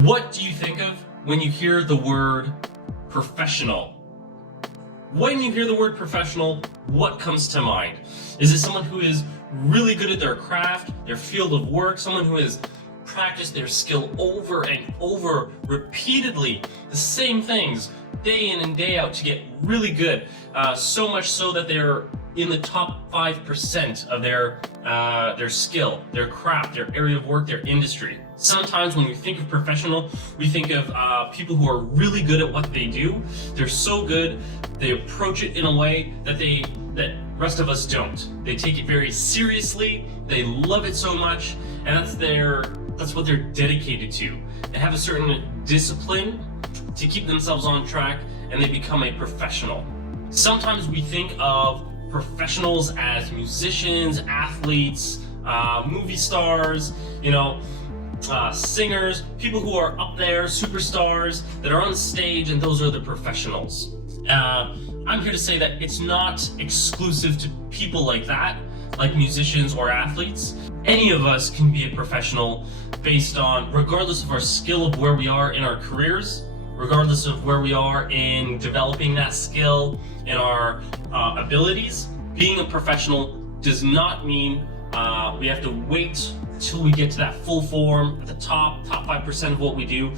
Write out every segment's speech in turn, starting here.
What do you think of when you hear the word professional? When you hear the word professional, what comes to mind? Is it someone who is really good at their craft, their field of work, someone who has practiced their skill over and over repeatedly, the same things, day in and day out to get really good, so much so that they're in the top 5% of their skill, their craft, their area of work, their industry. Sometimes when we think of professional, we think of people who are really good at what they do. They're so good, they approach it in a way that rest of us don't. They take it very seriously, they love it so much, and that's what they're dedicated to. They have a certain discipline to keep themselves on track, and they become a professional. Sometimes we think of professionals as musicians, athletes, movie stars, singers, people who are up there, superstars that are on stage, and those are the professionals. I'm here to say that it's not exclusive to people like that, like musicians or athletes. Any of us can be a professional based on, regardless of our skill of where we are in our careers, regardless of where we are in developing that skill and our abilities. Being a professional does not mean we have to wait till we get to that full form at the top 5% of what we do.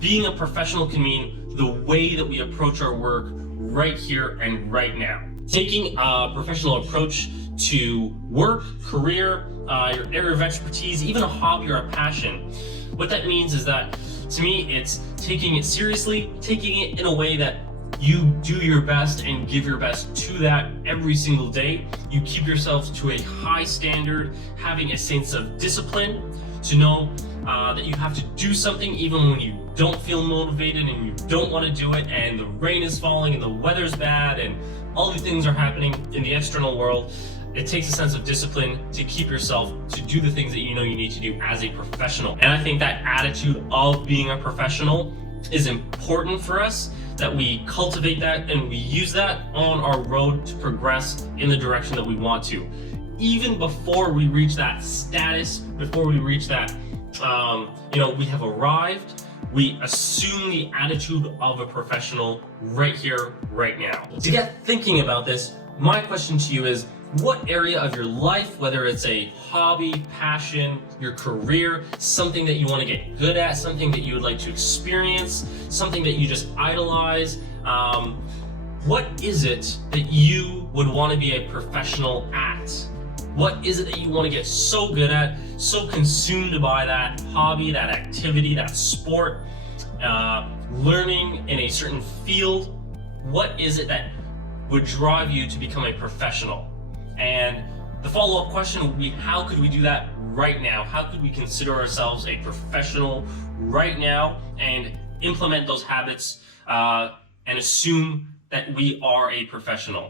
Being a professional can mean the way that we approach our work right here and right now. Taking a professional approach to work, career, your area of expertise, even a hobby or a passion. What that means is that, to me, it's taking it seriously, taking it in a way that you do your best and give your best to that every single day. You keep yourself to a high standard, having a sense of discipline to know that you have to do something even when you don't feel motivated and you don't want to do it, and the rain is falling and the weather's bad and all these things are happening in the external world. It takes a sense of discipline to keep yourself to do the things that you know you need to do as a professional. And I think that attitude of being a professional is important for us, that we cultivate that and we use that on our road to progress in the direction that we want to. Even before we reach that status, before we reach that, we have arrived, we assume the attitude of a professional right here, right now. To get thinking about this, my question to you is, what area of your life, whether it's a hobby, passion, your career, something that you want to get good at, something that you would like to experience, something that you just idolize, what is it that you would want to be a professional at? What is it that you want to get so good at, so consumed by that hobby, that activity, that sport, learning in a certain field? What is it that would drive you to become a professional? And the follow-up question would be, how could we do that right now? How could we consider ourselves a professional right now and implement those habits and assume that we are a professional?